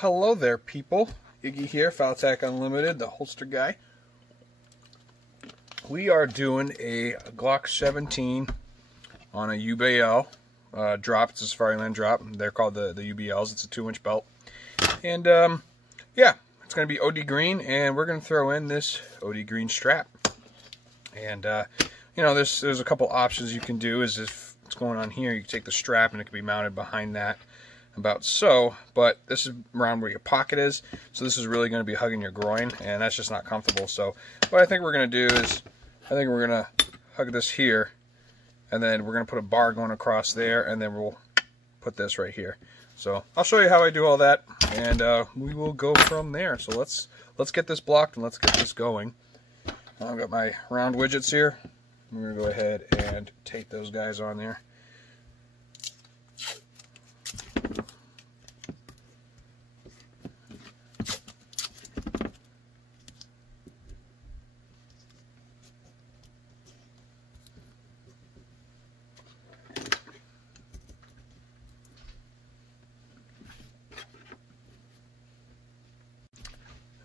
hello there, people. Iggy here, Faltac Unlimited, the holster guy. We are doing a Glock 17 on a UBL drop. It's a safariland drop. They're called the UBLs. It's a 2-inch belt. And yeah, it's going to be OD green, and we're going to throw in this OD green strap. And you know, there's a couple options you can do. Is if it's going on here, you can take the strap and it can be mounted behind that, about so. But this is around where your pocket is, so this is really going to be hugging your groin, and that's just not comfortable. So what I think we're going to do is, I think we're going to hug this here, and then we're going to put a bar going across there, and then we'll put this right here. So I'll show you how I do all that, and we will go from there. So let's get this blocked and let's get this going. I've got my round widgets here. I'm going to go ahead and tape those guys on there.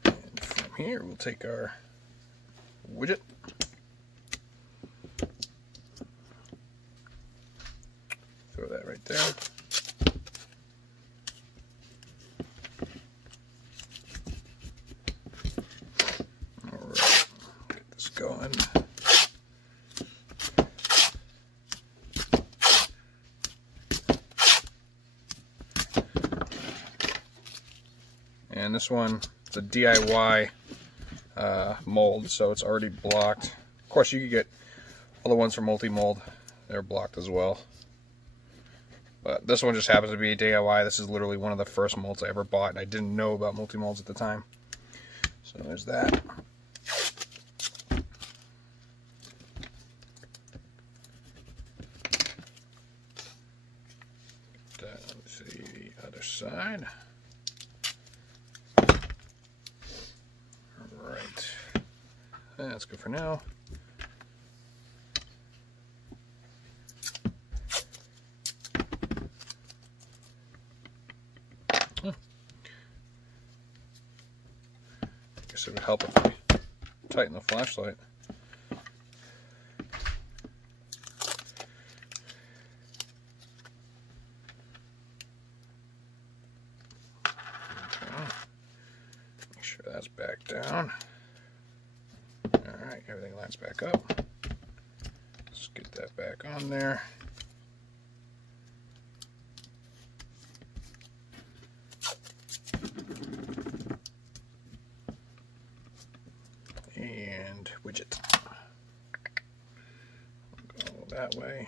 And from here we'll take our widget, throw that right there. Alright, get this going. And this one, it's a DIY mold, so it's already blocked. Of course, you could get all the ones from multi-mold. They're blocked as well. But this one just happens to be a DIY. This is literally one of the first molds I ever bought, and I didn't know about multi-molds at the time. So there's that. Let's see the other side. Alright. That's good for now. I guess it would help if I tighten the flashlight. Okay. Make sure that's back down. Alright, everything lines back up. Let's get that back on there. And widget. We'll go that way.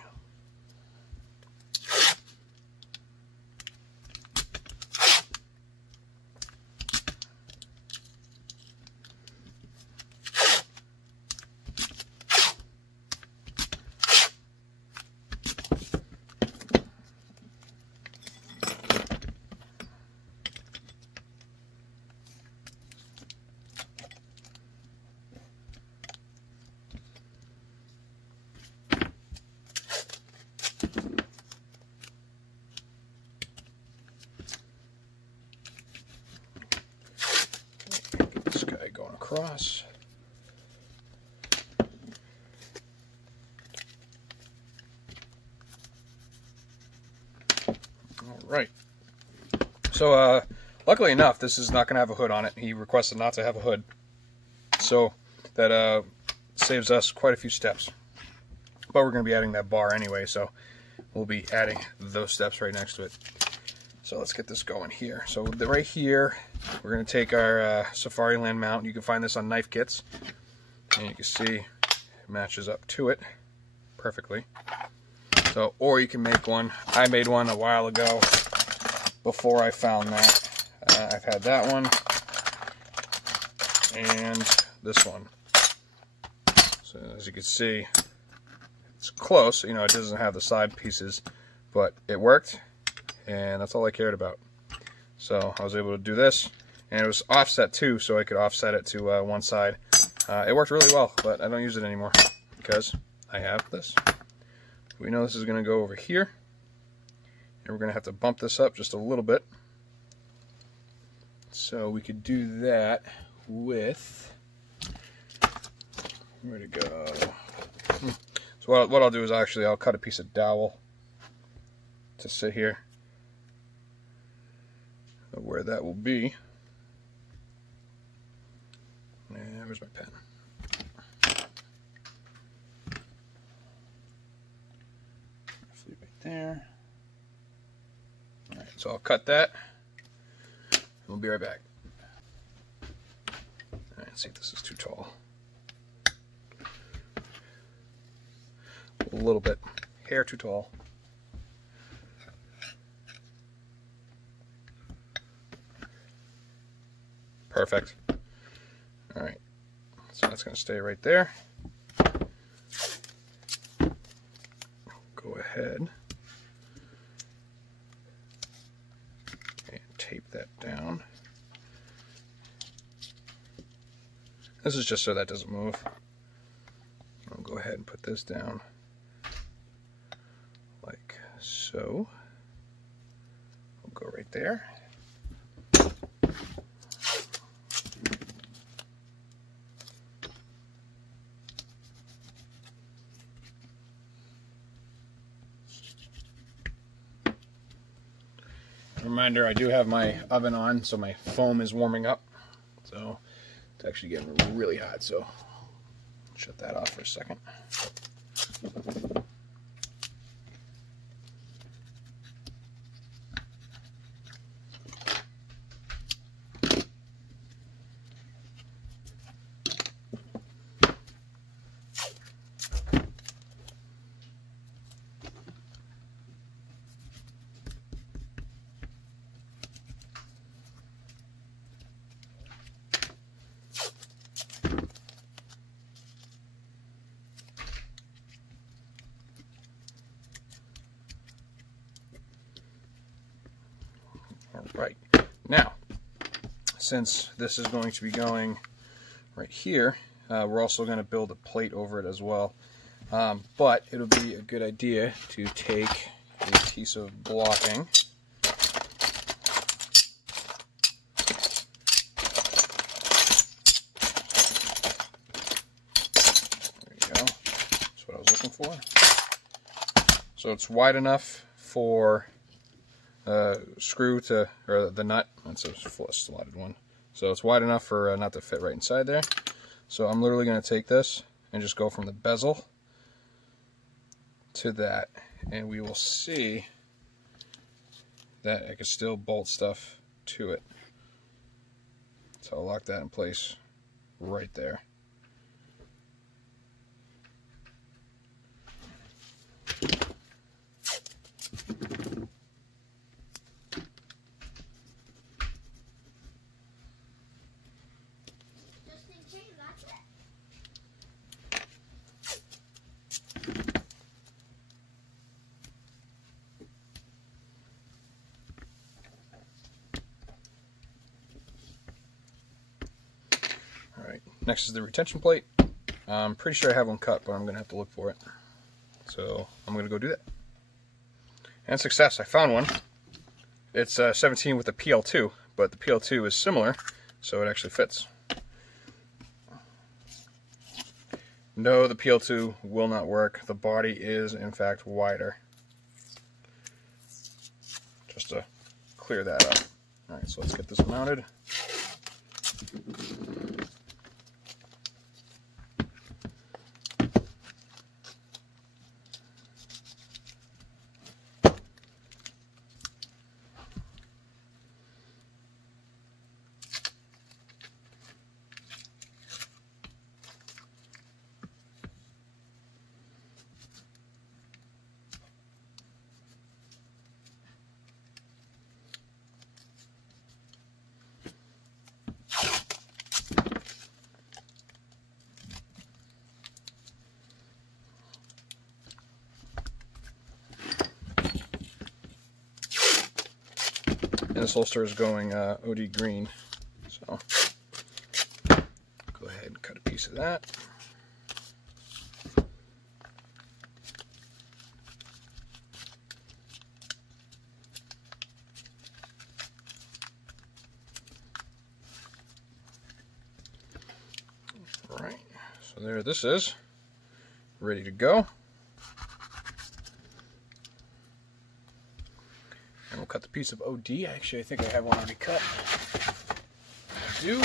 This guy going across. All right. So, luckily enough, this is not going to have a hood on it. He requested not to have a hood, so that saves us quite a few steps. But we're going to be adding that bar anyway, so we'll be adding those steps right next to it. So let's get this going here. So right here, we're going to take our safariland mount. You can find this on knife kits, and you can see it matches up to it perfectly. So, or you can make one. I made one a while ago before I found that. I've had that one and this one. So as you can see, it's close. You know, it doesn't have the side pieces, but it worked. And that's all I cared about. So I was able to do this, and it was offset too, so I could offset it to one side. It worked really well, but I don't use it anymore because I have this. We know this is going to go over here, and we're going to have to bump this up just a little bit. So we could do that with, where to go? So what I'll do is I'll cut a piece of dowel to sit here, where that will be. And where's my pen? Roughly right there. All right, so I'll cut that. We'll be right back. All right, let's see if this is too tall. A little bit. Hair too tall. Perfect. All right, so that's going to stay right there. Go ahead and tape that down. This is just so that doesn't move. I'll go ahead and put this down like so. We'll go right there. Reminder, I do have my oven on, so my foam is warming up. So it's actually getting really hot, so shut that off for a second. Right, now, since this is going to be going right here, we're also going to build a plate over it as well. But it'll be a good idea to take a piece of blocking. There you go. That's what I was looking for. So it's wide enough for screw to, or the nut. That's a slotted one. So it's wide enough for not to fit right inside there. So I'm literally going to take this and just go from the bezel to that, and we will see that I can still bolt stuff to it. So I'll lock that in place right there. Next is the retention plate. I'm pretty sure I have one cut, but I'm going to have to look for it. So I'm going to go do that. And success, I found one. It's 17 with the PL2, but the PL2 is similar, so it actually fits. No, the PL2 will not work. The body is, in fact, wider. Just to clear that up. Alright, so let's get this mounted. And this holster is going OD green, so go ahead and cut a piece of that. So there this is, ready to go. And we'll cut the piece of OD. Actually, I think I have one already cut. I do.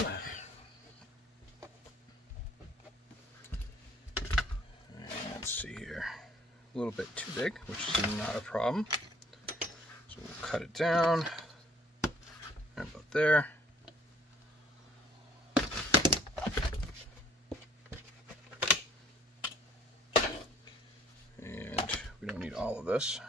Let's see here. A little bit too big, which is not a problem. So we'll cut it down. Right about there. And we don't need all of this.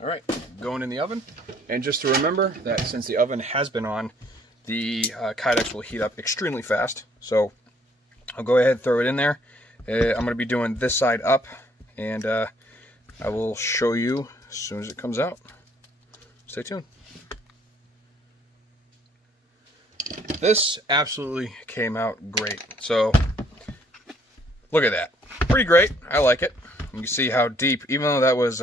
Alright, going in the oven. And just to remember that since the oven has been on, the Kydex will heat up extremely fast. So I'll go ahead and throw it in there. I'm going to be doing this side up, and I will show you as soon as it comes out. Stay tuned. This absolutely came out great. So look at that. Pretty great. I like it. You can see how deep, even though that was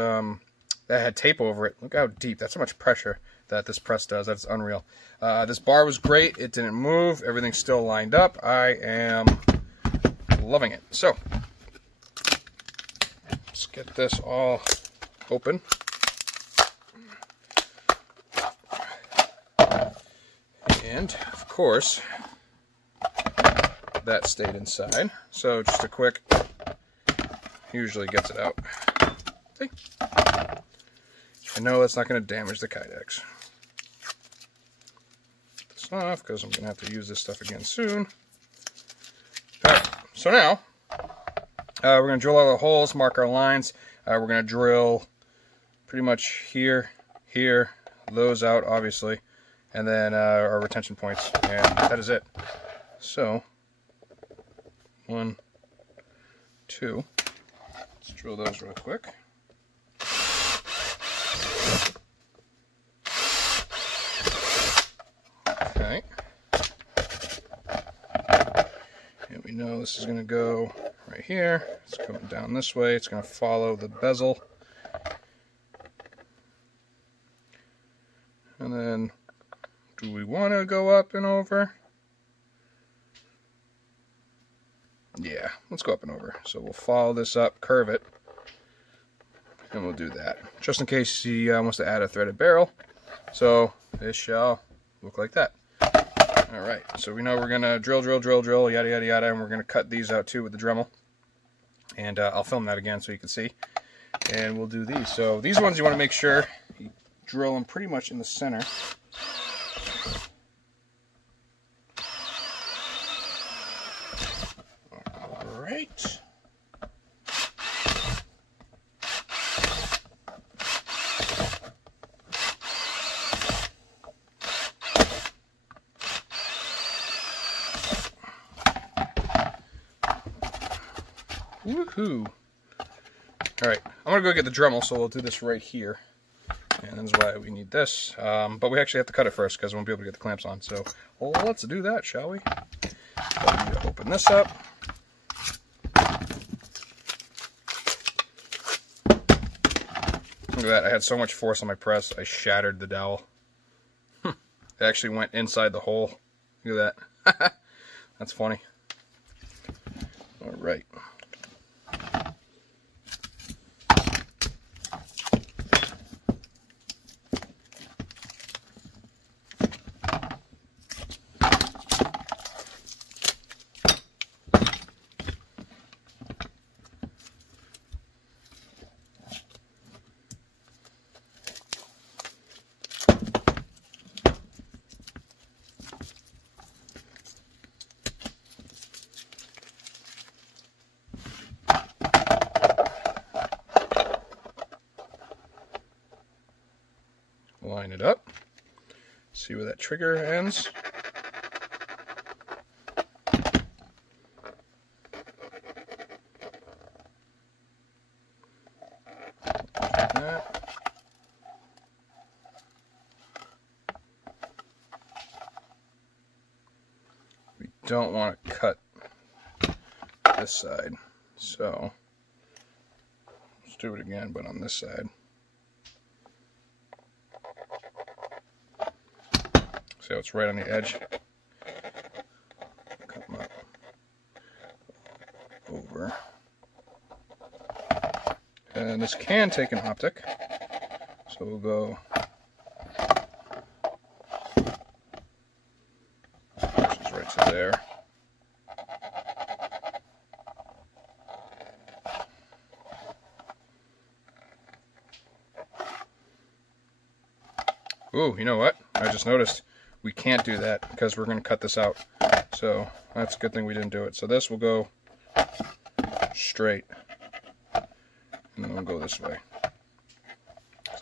that had tape over it, look how deep. That's how much pressure that this press does. That's unreal. This bar was great. It didn't move. Everything's still lined up. I am loving it. So let's get this all open. And of course, that stayed inside. So just a quick, usually gets it out. See? I know that's not going to damage the Kydex. Put this off because I'm going to have to use this stuff again soon. Alright, so now we're going to drill all the holes, mark our lines. We're going to drill pretty much here, here, those out obviously, and then our retention points, and that is it. So, 1, 2, let's drill those real quick. Okay. And we know this is going to go right here. It's going down this way. It's going to follow the bezel. And then, do we want to go up and over? Yeah, let's go up and over. So we'll follow this up, curve it, and we'll do that. Just in case he wants to add a threaded barrel. So this shall look like that. Alright, so we know we're going to drill, yada, yada, yada, and we're going to cut these out too with the Dremel. And I'll film that again so you can see. And we'll do these. So these ones you want to make sure you drill them pretty much in the center. Alright. Woohoo! Alright, I'm going to go get the Dremel, so we'll do this right here. And that's why we need this. But we actually have to cut it first because we won't be able to get the clamps on. So well, let's do that, shall we? So I need to open this up. Look at that, I had so much force on my press, I shattered the dowel. It actually went inside the hole. Look at that. That's funny. Alright. Line it up, see where that trigger ends. Like that. We don't want to cut this side, so let's do it again, but on this side. See how it's right on the edge? Come up. Over. And this can take an optic. So we'll go just right to there. Ooh, you know what? I just noticed we can't do that because we're going to cut this out. So that's a good thing we didn't do it. So this will go straight. And then we'll go this way.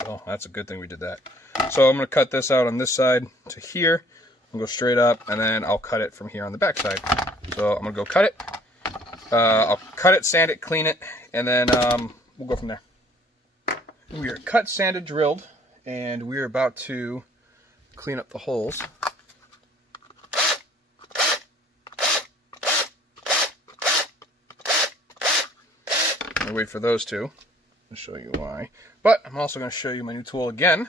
So that's a good thing we did that. So I'm going to cut this out on this side to here. I'll go straight up, and then I'll cut it from here on the back side. So I'm going to go cut it. I'll cut it, sand it, clean it, and then we'll go from there. We are cut, sanded, drilled, and we're about to clean up the holes. I'll wait for those two. I'll show you why. But I'm also going to show you my new tool again.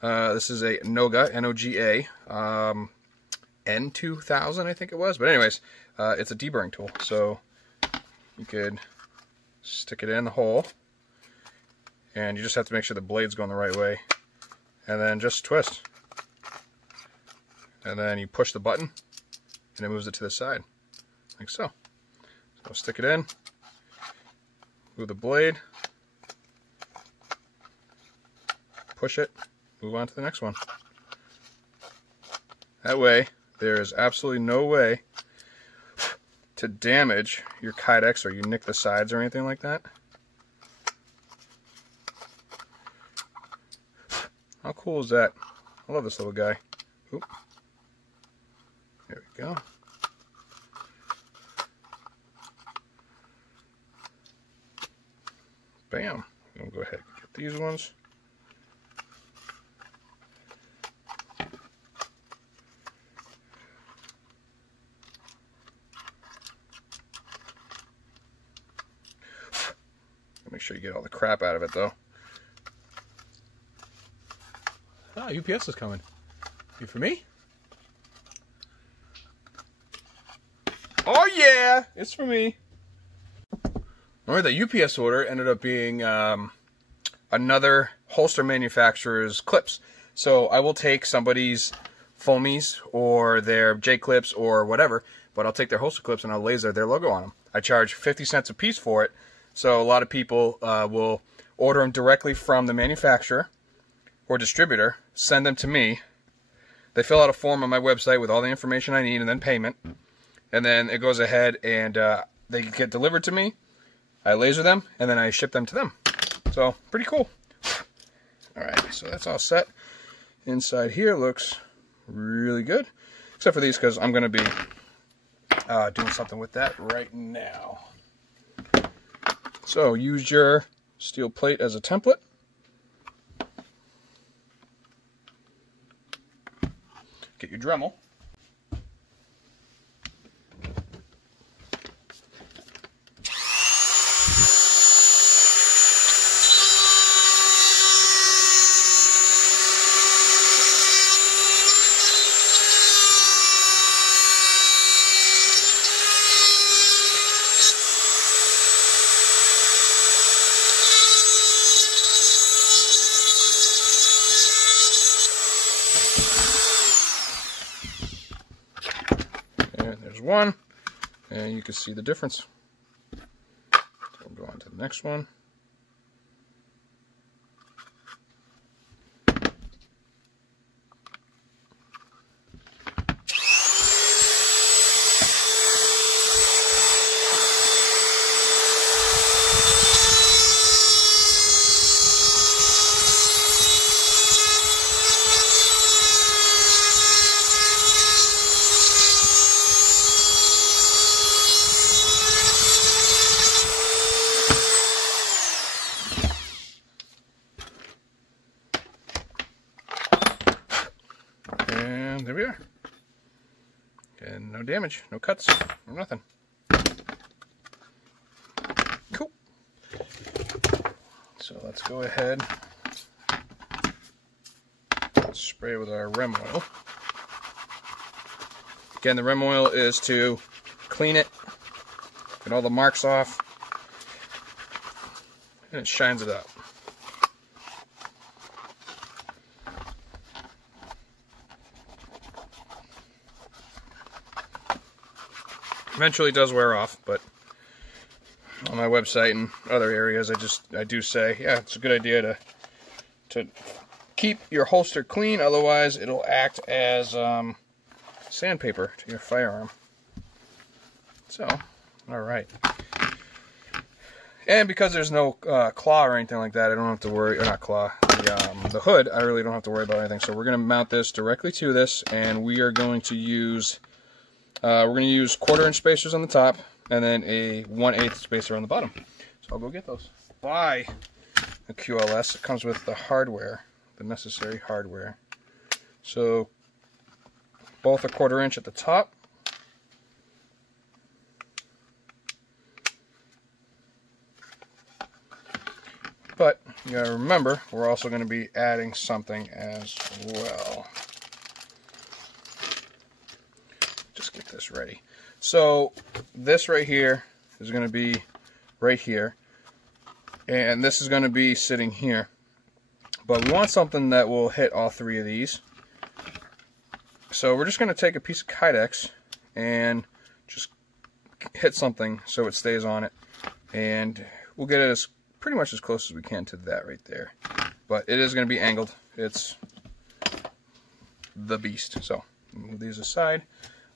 This is a Noga, N-O-G-A, N2000 I think it was. But anyways, it's a deburring tool. So you could stick it in the hole. And you just have to make sure the blade's going the right way. And then just twist. And then you push the button, and it moves it to the side. Like so. So stick it in. Move the blade. Push it. Move on to the next one. That way, there is absolutely no way to damage your Kydex or you nick the sides or anything like that. How cool is that? I love this little guy. Oop. There we go. Bam. I'm going to go ahead and get these ones. Make sure you get all the crap out of it, though. Ah, UPS is coming. You for me? Oh yeah, it's for me. Alright, the UPS order ended up being another holster manufacturer's clips. So I will take somebody's foamies or their J clips or whatever, but I'll take their holster clips and I'll laser their logo on them. I charge 50 cents a piece for it. So a lot of people will order them directly from the manufacturer or distributor, send them to me. They fill out a form on my website with all the information I need and then payment. And then it goes ahead and they get delivered to me. I laser them and then I ship them to them. So pretty cool. Alright, so that's all set. Inside here looks really good. Except for these because I'm going to be doing something with that right now. So use your steel plate as a template. Get your Dremel. One, and you can see the difference. So we'll go on to the next one. And there we are. And no damage, no cuts, or nothing. Cool. So let's go ahead and spray with our rem oil. Again, the rim oil is to clean it, get all the marks off, and it shines it up. Eventually it does wear off, but on my website and other areas I do say, yeah, it's a good idea to keep your holster clean, otherwise it'll act as sandpaper to your firearm. So, alright. And because there's no claw or anything like that, I don't have to worry, or not claw, the hood, I really don't have to worry about anything. So we're going to mount this directly to this, and we are going to use, 1/4-inch spacers on the top, and then a 1/8 spacer on the bottom. So I'll go get those. Buy a QLS, it comes with the hardware, the necessary hardware. So both a 1/4-inch at the top. But you gotta remember, we're also going to be adding something as well. Just get this ready. So this right here is going to be right here, and this is going to be sitting here. But we want something that will hit all three of these. So we're just going to take a piece of Kydex and just hit something so it stays on it, and we'll get it as pretty much as close as we can to that right there. But it is going to be angled. It's the beast. So move these aside.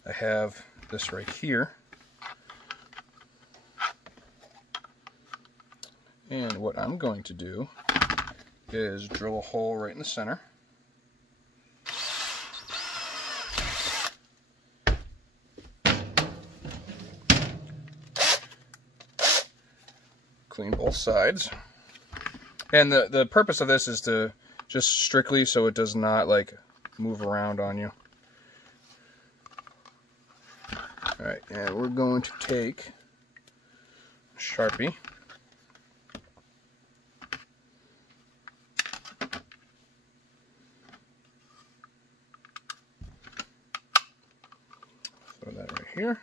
I have this right here. And what I'm going to do is drill a hole right in the center. Clean both sides. And the purpose of this is to just strictly so it does not like move around on you. Alright, and we're going to take a Sharpie. Throw that right here.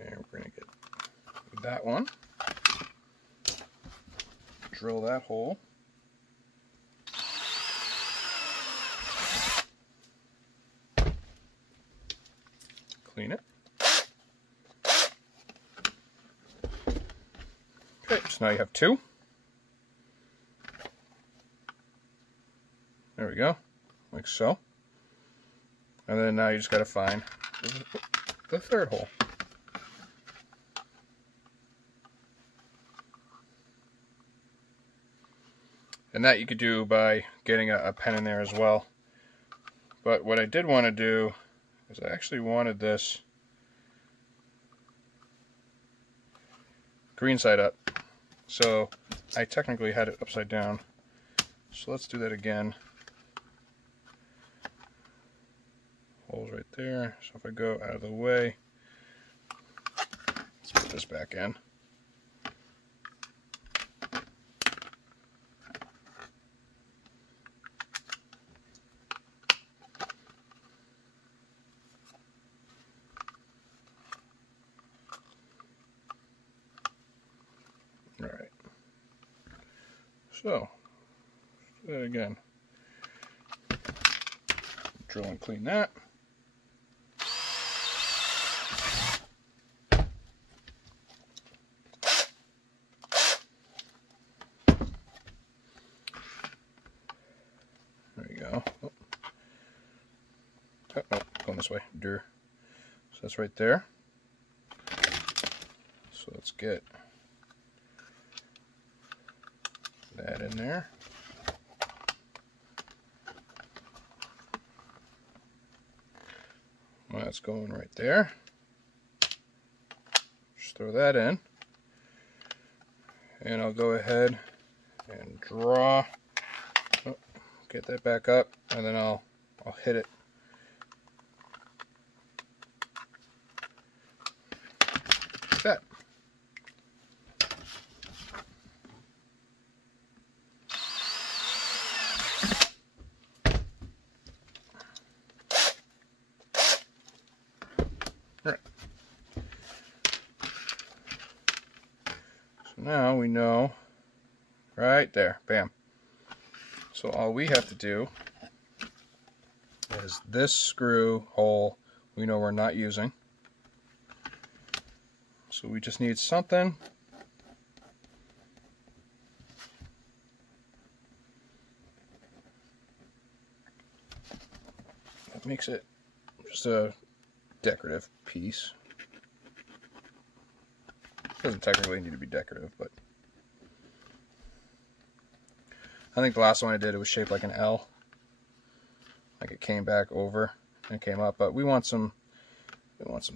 And we're going to get that one. Drill that hole. Clean it. Okay, so now you have two. There we go, like so. And then now you just got to find the third hole. And that you could do by getting a pen in there as well. But what I did want to do is I actually wanted this green side up. So I technically had it upside down. So let's do that again. Holes right there. So if I go out of the way, let's put this back in. Alright, so let's do that again. Drill and clean that. There you go. Oh, oh, going this way. So that's right there. So let's get that in there. Well, that's going right there. Just throw that in. And I'll go ahead and draw. Oh, get that back up, and then I'll hit it. Like that. now we know right there, bam. So all we have to do is this screw hole we know we're not using. So we just need something that makes it just a decorative piece. Doesn't technically need to be decorative, but I think the last one I did, it was shaped like an L. Like it came back over and came up, but we want some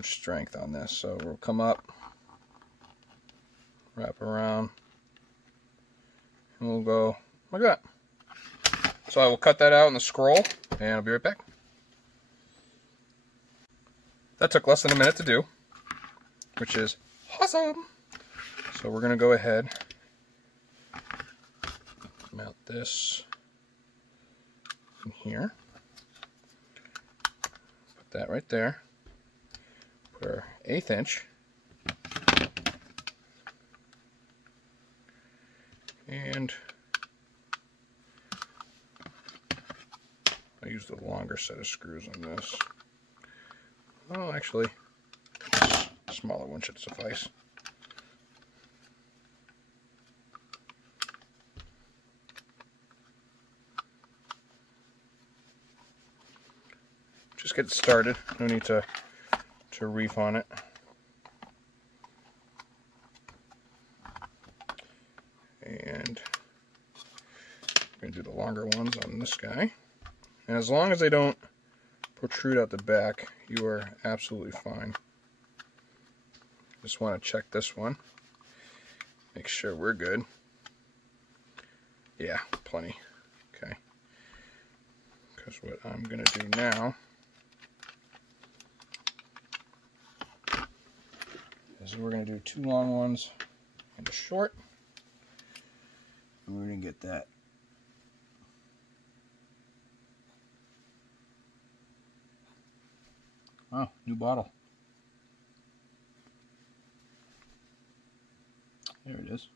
strength on this. So we'll come up, wrap around, and we'll go like that. So I will cut that out in the scroll, and I'll be right back. That took less than a minute to do, which is awesome. So we're going to go ahead, mount this in here, put that right there, put our 1/8 inch, and I use the longer set of screws on this. Oh, actually, a smaller one should suffice. Just get started. No need to reef on it. And I'm going to do the longer ones on this guy. And as long as they don't protrude out the back, you are absolutely fine. Just want to check this one. Make sure we're good. Yeah, plenty. Okay. Because what I'm going to do now is we're going to do 2 long ones and a short. And we're going to get that oh, new bottle. There it is.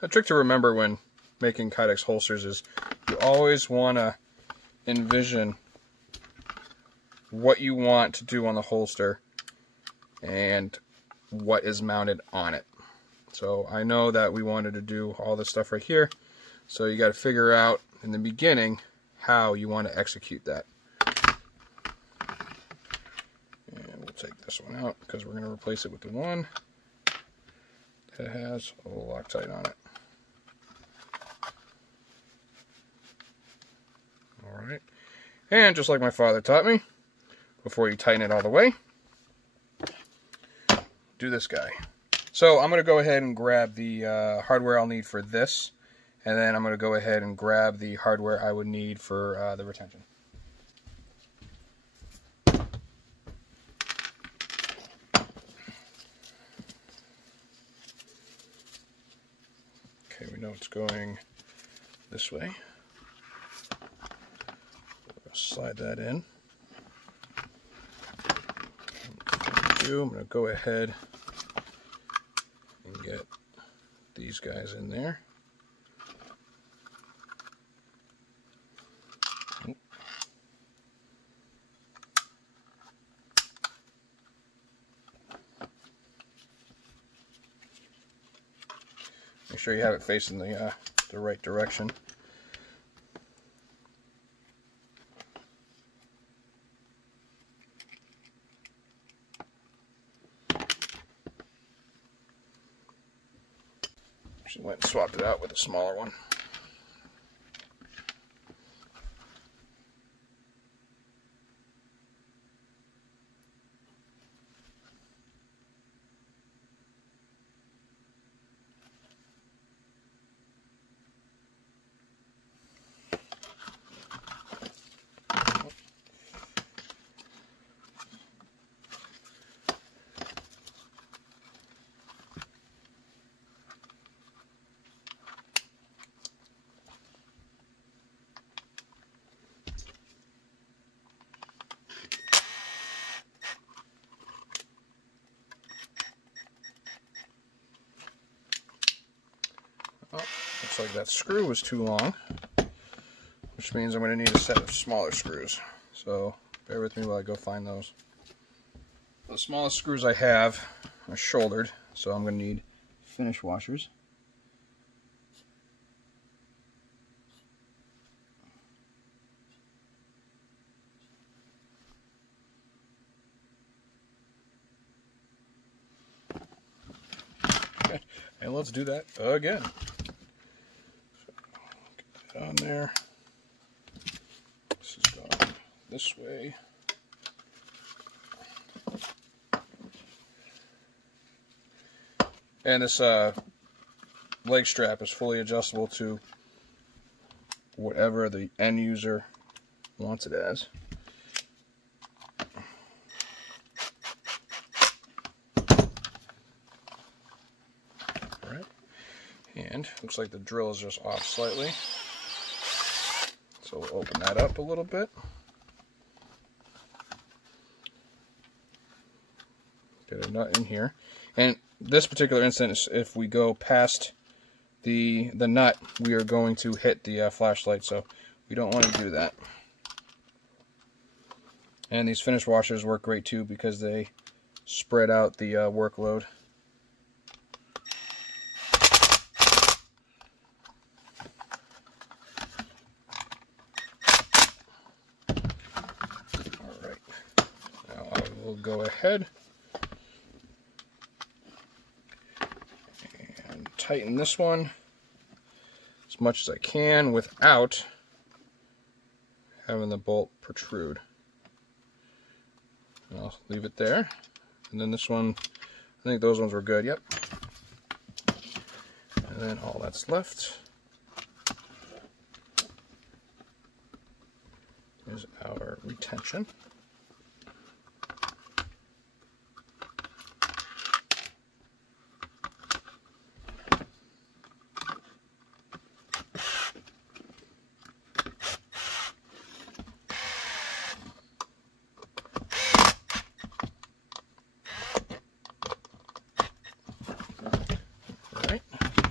A trick to remember when making Kydex holsters is you always want to envision what you want to do on the holster and what is mounted on it. So I know that we wanted to do all this stuff right here, so you got to figure out in the beginning how you want to execute that. And we'll take this one out because we're going to replace it with the one that has a Loctite on it. Alright, and just like my father taught me, before you tighten it all the way, do this guy. So I'm going to go ahead and grab the hardware I'll need for this, and then I'm going to go ahead and grab the hardware I would need for the retention. Okay, we know it's going this way. Slide that in. I'm going to go ahead and get these guys in there. Make sure you have it facing the right direction. She went and swapped it out with a smaller one. like that screw was too long, which means I'm going to need a set of smaller screws. So bear with me while I go find those. The smallest screws I have are shouldered, so I'm going to need finish washers. Okay, and let's do that again. So, get that on there. This is going this way. And this leg strap is fully adjustable to whatever the end user wants it as. Alright, and looks like the drill is just off slightly. So we'll open that up a little bit. Get a nut in here. And this particular instance, if we go past the nut, we are going to hit the flashlight, so we don't want to do that. And these finish washers work great too because they spread out the workload. Alright, now I will go ahead tighten this one as much as I can without having the bolt protrude. And I'll leave it there. And then this one, I think those ones were good, yep. And then all that's left is our retention.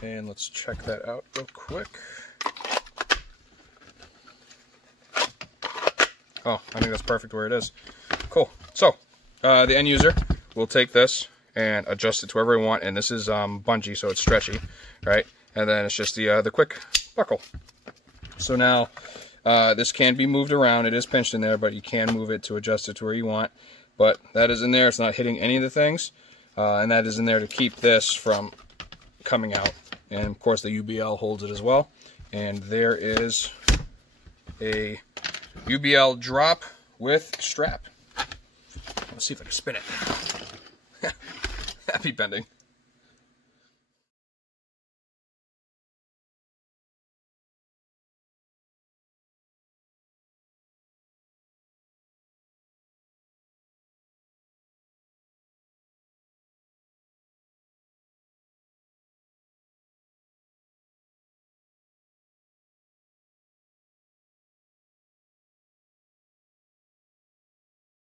And let's check that out real quick. Oh, I think that's perfect where it is. Cool. So, the end user will take this and adjust it to wherever we want. And this is bungee, so it's stretchy, right? And then it's just the quick buckle. So now, this can be moved around. It is pinched in there, but you can move it to adjust it to where you want. But that is in there. It's not hitting any of the things. And that is in there to keep this from coming out. And of course the UBL holds it as well. And there is a UBL drop with strap. Let's see if I can spin it. That'd be bending.